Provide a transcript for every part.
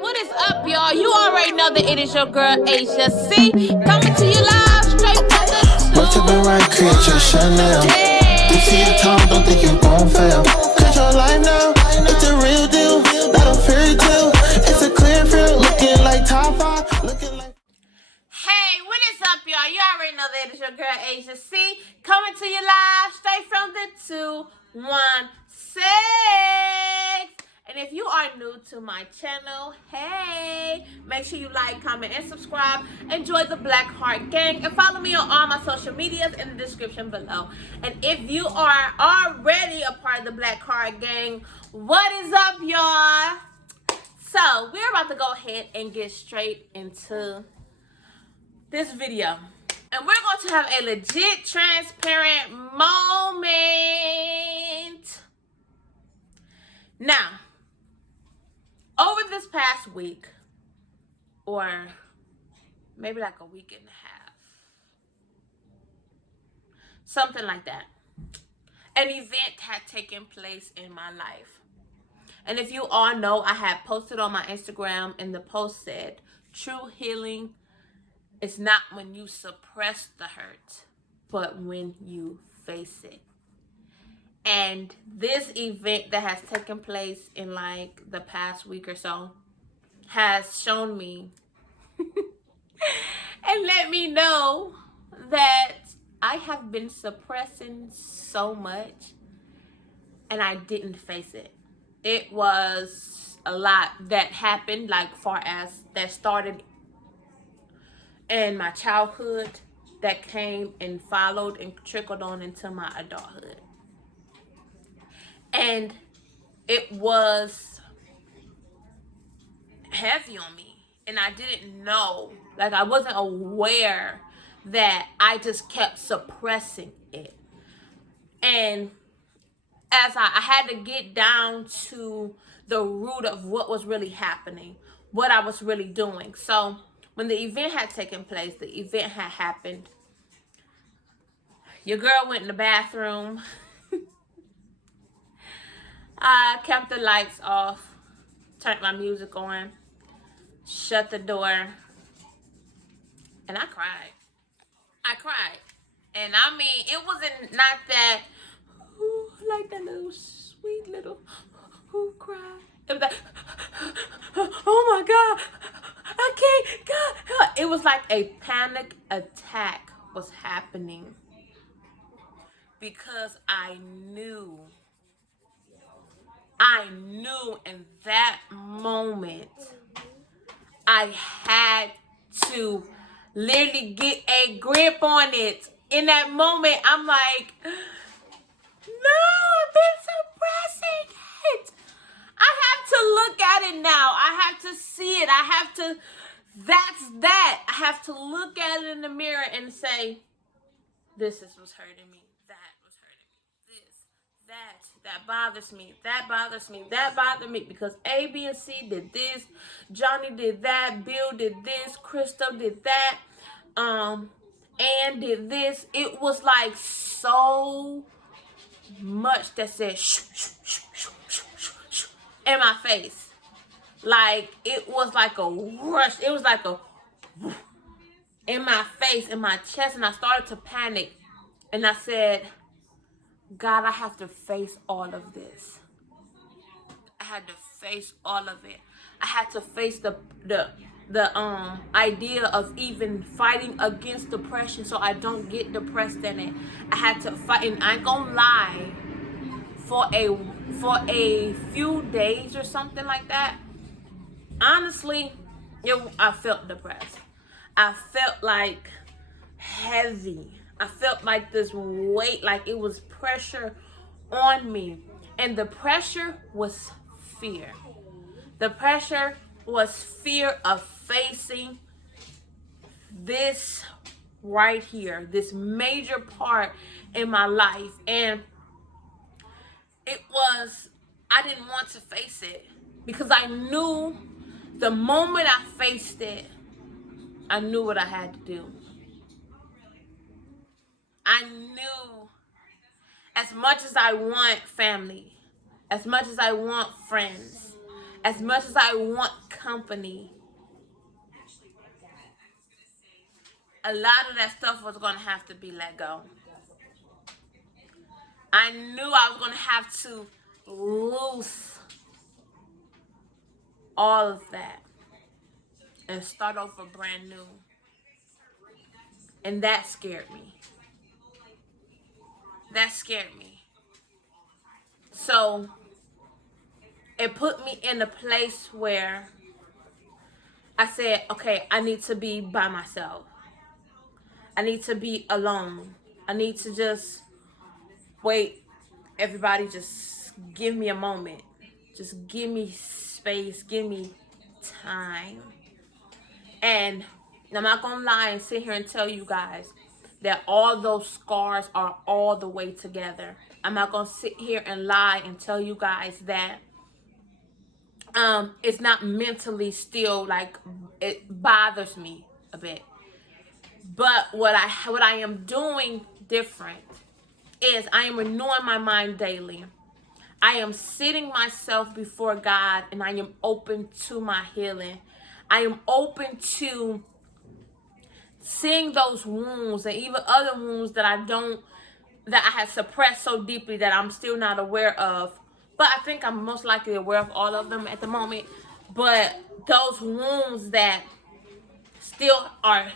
What is up, y'all? You already know that it is your girl, Asia C. Coming to you live, straight from the What's up and right, create your Chanel. You see a Tom, don't think you gon' fail. Cause your life now, it's a real deal, not a fairy tale. It's a clear field, looking like top 5, looking like... Hey, what is up, y'all? You already know that it is your girl, Asia C. Coming to you live, straight from the 216. And if you are new to my channel, hey, make sure you like, comment, and subscribe. Enjoy the Black Heart Gang. And follow me on all my social medias in the description below. And if you are already a part of the Black Heart Gang, what is up, y'all? So, we're about to go ahead and get straight into this video. And we're going to have a legit, transparent moment. Now, over this past week, or maybe like a week and a half, something like that, an event had taken place in my life. And if you all know, I had posted on my Instagram, and the post said, true healing is not when you suppress the hurt, but when you face it. And this event that has taken place in like the past week or so has shown me and let me know that I have been suppressing so much and I didn't face it. It was a lot that happened, like far as that started in my childhood, that came and followed and trickled on into my adulthood. And it was heavy on me. And I didn't know, like I wasn't aware that I just kept suppressing it. And as I had to get down to the root of what was really happening, what I was really doing. So when the event had taken place, the event had happened. Your girl went in the bathroom. I kept the lights off, turned my music on, shut the door, and I cried. I cried. And I mean, it wasn't not that, ooh, like that little sweet little, who cried. It was like, oh my God, I can't, God. It was like a panic attack was happening because I knew in that moment I had to literally get a grip on it. In that moment, I'm like, no, I've been suppressing it. I have to look at it now. I have to see it. That's that. I have to look at it in the mirror and say, this is what's hurting me. That was hurting me. This, that bothers me. That bothers me. That bothered me because A, B, and C did this. Johnny did that. Bill did this. Crystal did that. Ann did this. It was like so much that said shoo, shoo, shoo, shoo, shoo, shoo, shoo, in my face. Like it was like a rush. It was like a whoosh, in my face, in my chest, and I started to panic. And I said, God, I have to face all of this. I had to face all of it. I had to face the idea of even fighting against depression so I don't get depressed in it. I had to fight, and I ain't gonna lie, for a few days or something like that, honestly, I felt depressed. I felt like heavy. I felt like this weight, like it was pressure on me. And the pressure was fear. The pressure was fear of facing this right here, this major part in my life. And I didn't want to face it because I knew the moment I faced it, I knew what I had to do. I knew as much as I want family, as much as I want friends, as much as I want company, a lot of that stuff was going to have to be let go. I knew I was going to have to lose all of that and start over brand new. And that scared me. That scared me. So it put me in a place where I said, okay, I need to be by myself. I need to be alone. I need to just wait. Everybody just give me a moment. Just give me space. Give me time. And I'm not going to lie and sit here and tell you guys that all those scars are all the way together. I'm not going to sit here and lie and tell you guys that it's not mentally still, like, it bothers me a bit. But what I am doing different is I am renewing my mind daily. I am sitting myself before God, and I am open to my healing. I am open to seeing those wounds and even other wounds that I had suppressed so deeply that I'm still not aware of. But I think I'm most likely aware of all of them at the moment. But those wounds that still are,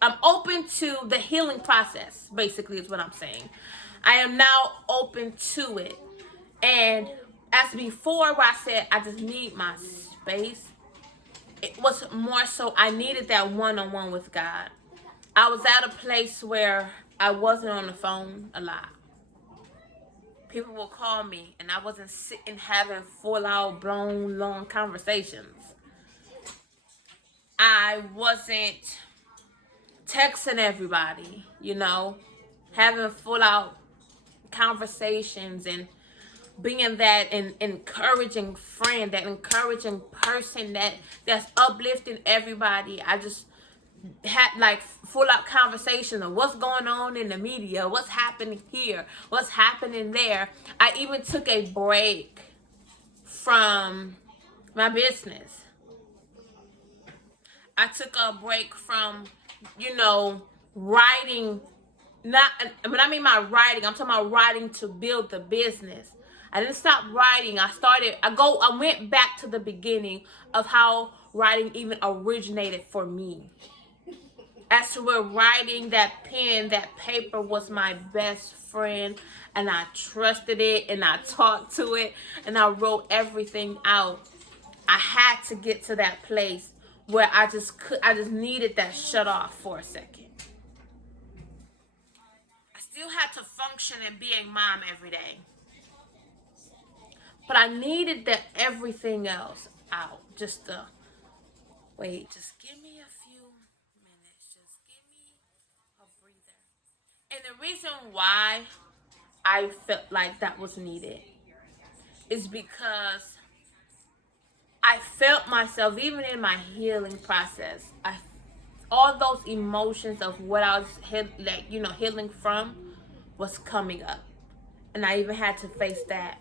I'm open to the healing process, basically is what I'm saying. I am now open to it. And as before, where I said I just need my space, it was more so I needed that one-on-one with God. I was at a place where I wasn't on the phone a lot. People will call me, and I wasn't sitting having full-out, blown, long conversations. I wasn't texting everybody, having full-out conversations and being that encouraging friend, that encouraging person that's uplifting everybody. I just had like full-out conversation of what's going on in the media, what's happening here, what's happening there. I even took a break from my business. I took a break from, writing. When I mean my writing, I'm talking about writing to build the business. I didn't stop writing. I went back to the beginning of how writing even originated for me. As to where writing, that pen, that paper was my best friend, and I trusted it, and I talked to it, and I wrote everything out. I had to get to that place where I just needed that shut off for a second. I still had to function and be a mom every day. But I needed that everything else out. Just give me a few minutes. Just give me a breather. And the reason why I felt like that was needed is because I felt myself, even in my healing process, all those emotions of what I was healing from was coming up. And I even had to face that.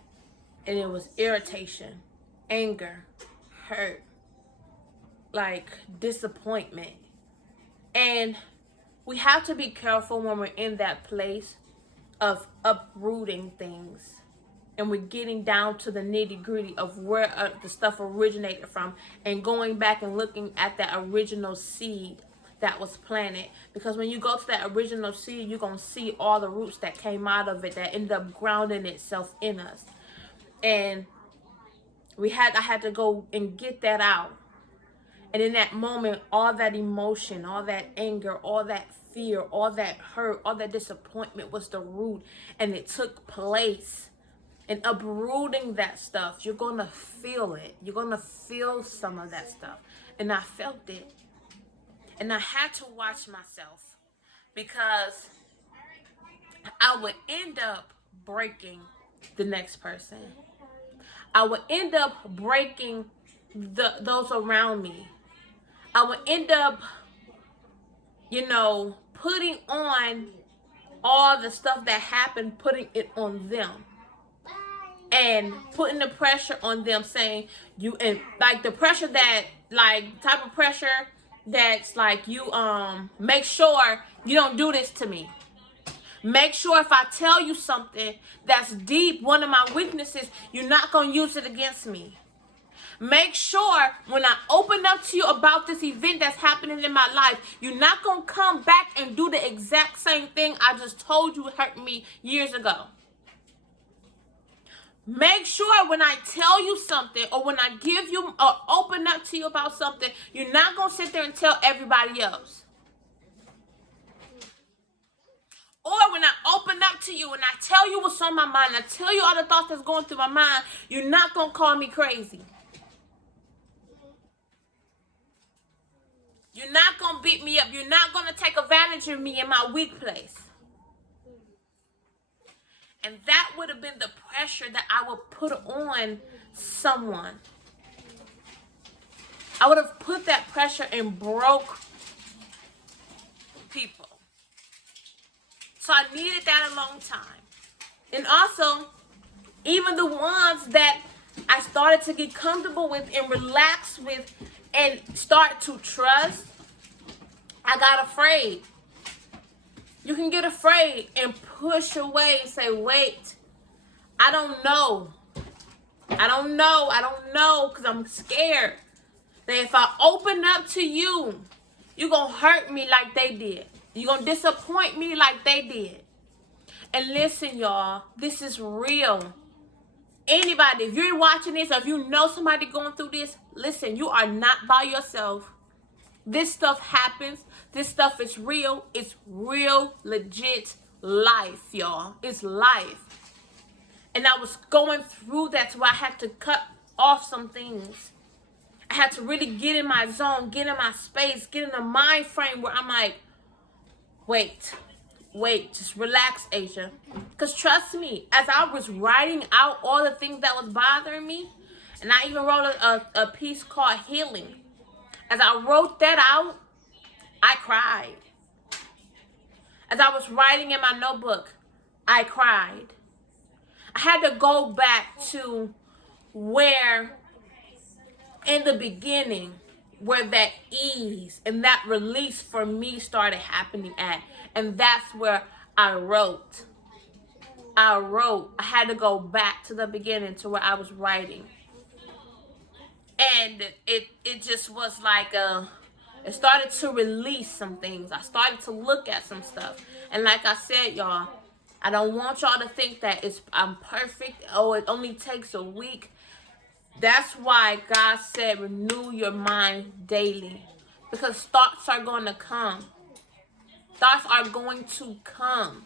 And it was irritation, anger, hurt, like disappointment. And we have to be careful when we're in that place of uprooting things. And we're getting down to the nitty-gritty of where the stuff originated from, and going back and looking at that original seed that was planted. Because when you go to that original seed, you're going to see all the roots that came out of it that ended up grounding itself in us. And I had to go and get that out. And in that moment, all that emotion, all that anger, all that fear, all that hurt, all that disappointment was the root. And it took place. And uprooting that stuff, you're going to feel it. You're going to feel some of that stuff. And I felt it. And I had to watch myself, because I would end up breaking the next person. I would end up breaking those around me. I would end up, putting on all the stuff that happened, putting it on them. And putting the pressure on them, saying the pressure that like type of pressure that's like you make sure you don't do this to me. Make sure if I tell you something that's deep, one of my weaknesses, you're not going to use it against me. Make sure when I open up to you about this event that's happening in my life, you're not going to come back and do the exact same thing I just told you hurt me years ago. Make sure when I tell you something or when I give you or open up to you about something, you're not going to sit there and tell everybody else. Or when I open up to you and I tell you what's on my mind, I tell you all the thoughts that's going through my mind, you're not going to call me crazy. You're not going to beat me up. You're not going to take advantage of me in my weak place. And that would have been the pressure that I would put on someone. I would have put that pressure and broke people. So I needed that a long time. And also, even the ones that I started to get comfortable with and relax with and start to trust, I got afraid. You can get afraid and push away and say, wait, I don't know. I don't know, because I'm scared that if I open up to you, you're going to hurt me like they did. You're going to disappoint me like they did. And listen, y'all, this is real. Anybody, if you're watching this, or if you know somebody going through this, listen, you are not by yourself. This stuff happens. This stuff is real. It's real, legit life, y'all. It's life. And I was going through that, so I had to cut off some things. I had to really get in my zone, get in my space, get in a mind frame where I'm like, wait, just relax, Asia. Because trust me, as I was writing out all the things that was bothering me, and I even wrote a piece called Healing. As I wrote that out, I cried. As I was writing in my notebook, I cried. I had to go back to where, in the beginning, where that ease and that release for me started happening at. And that's where I wrote. I had to go back to the beginning to where I was writing. And it just was like it started to release some things. I started to look at some stuff. And like I said, y'all, I don't want y'all to think that I'm perfect. Oh, it only takes a week. That's why God said renew your mind daily. Because thoughts are going to come. Thoughts are going to come.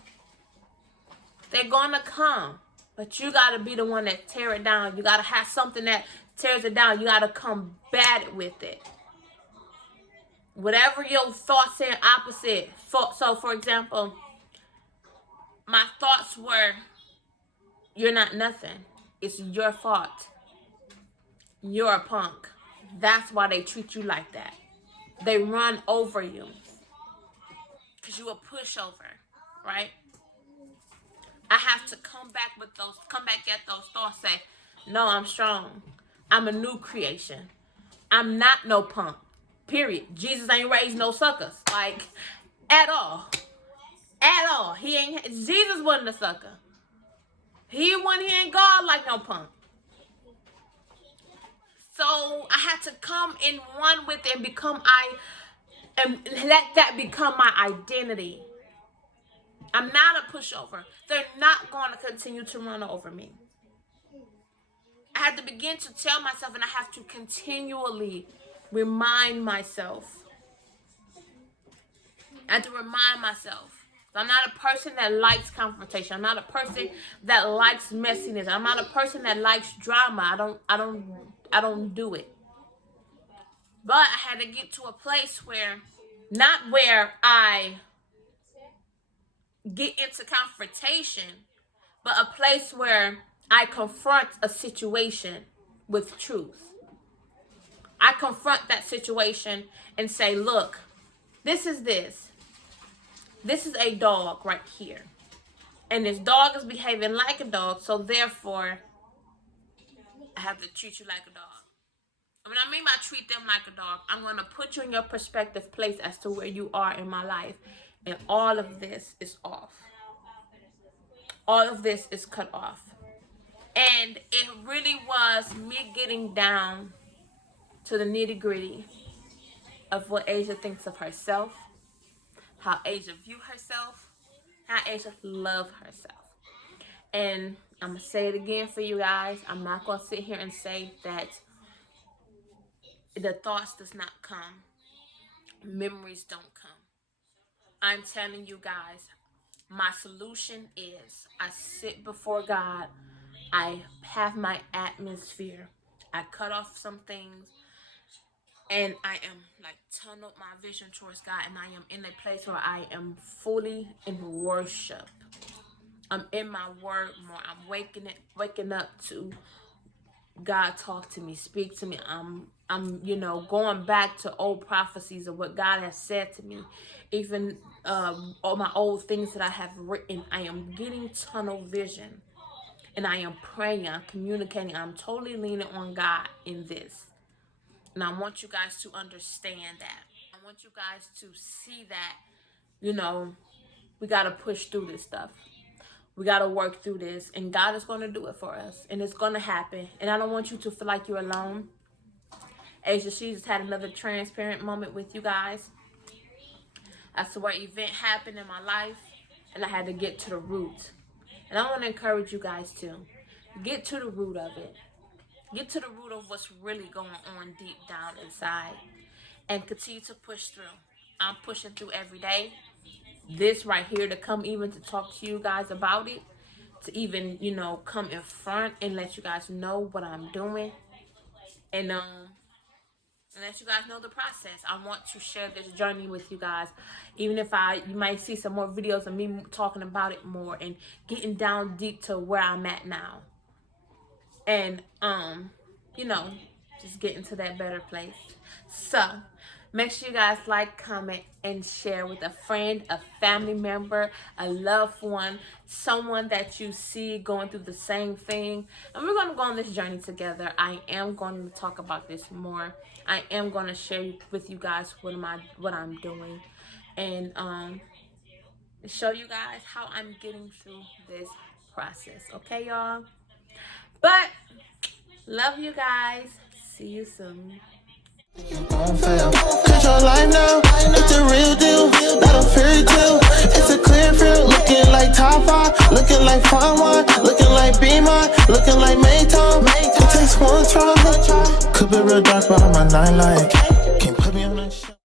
They're going to come. But you got to be the one that tear it down. You got to have something that tears it down. You got to combat it with it. Whatever your thoughts say opposite. So, for example, my thoughts were, you're not nothing. It's your fault. You're a punk. That's why they treat you like that. They run over you. Because you a pushover, right? I have to come back at those thoughts, say, no, I'm strong. I'm a new creation. I'm not no punk. Period. Jesus ain't raised no suckers. Like, at all. At all. Jesus wasn't a sucker. He ain't God like no punk. So I had to come in one with it and let that become my identity. I'm not a pushover. They're not going to continue to run over me. I had to begin to tell myself, and I have to continually remind myself. I have to remind myself. I'm not a person that likes confrontation. I'm not a person that likes messiness. I'm not a person that likes drama. I don't do it. But I had to get to a place where, not where I get into confrontation, but a place where I confront a situation with truth. I confront that situation and say, look, this is a dog right here. And this dog is behaving like a dog, so therefore, I have to treat you like a dog. When I mean by treat them like a dog, I'm going to put you in your perspective place as to where you are in my life. And all of this is off. All of this is cut off. And it really was me getting down to the nitty gritty of what Asia thinks of herself, how Asia view herself, how Asia love herself. And I'm going to say it again for you guys. I'm not going to sit here and say that the thoughts does not come. Memories don't come. I'm telling you guys, my solution is I sit before God. I have my atmosphere. I cut off some things. And I am like tunneled my vision towards God. And I am in a place where I am fully in worship. I'm in my word more. I'm waking up to God talk to me, speak to me. I'm going back to old prophecies of what God has said to me. Even all my old things that I have written, I am getting tunnel vision. And I am praying, I'm communicating. I'm totally leaning on God in this. And I want you guys to understand that. I want you guys to see that, we got to push through this stuff. We got to work through this. And God is going to do it for us. And it's going to happen. And I don't want you to feel like you're alone. Asia, she just had another transparent moment with you guys. As to what event happened in my life. And I had to get to the root. And I want to encourage you guys to get to the root of it. Get to the root of what's really going on deep down inside. And continue to push through. I'm pushing through every day. This right here to come even to talk to you guys about it. To even, come in front and let you guys know what I'm doing. And let you guys know the process. I want to share this journey with you guys. Even if you might see some more videos of me talking about it more. And getting down deep to where I'm at now. And, just getting to that better place. So, make sure you guys like, comment, and share with a friend, a family member, a loved one, someone that you see going through the same thing. And we're going to go on this journey together. I am going to talk about this more. I am going to share with you guys what I'm doing. And show you guys how I'm getting through this process. Okay, y'all? But, love you guys. See you soon. You gon' fail. Cause your life now, it's a real deal, not a fairy tale. It's a clear field, looking like top 5, looking like fine wine, looking like Beamer, looking like Maytime. It takes one try. Could be real dark, but I'm a nightlight. Can't put me on that shit.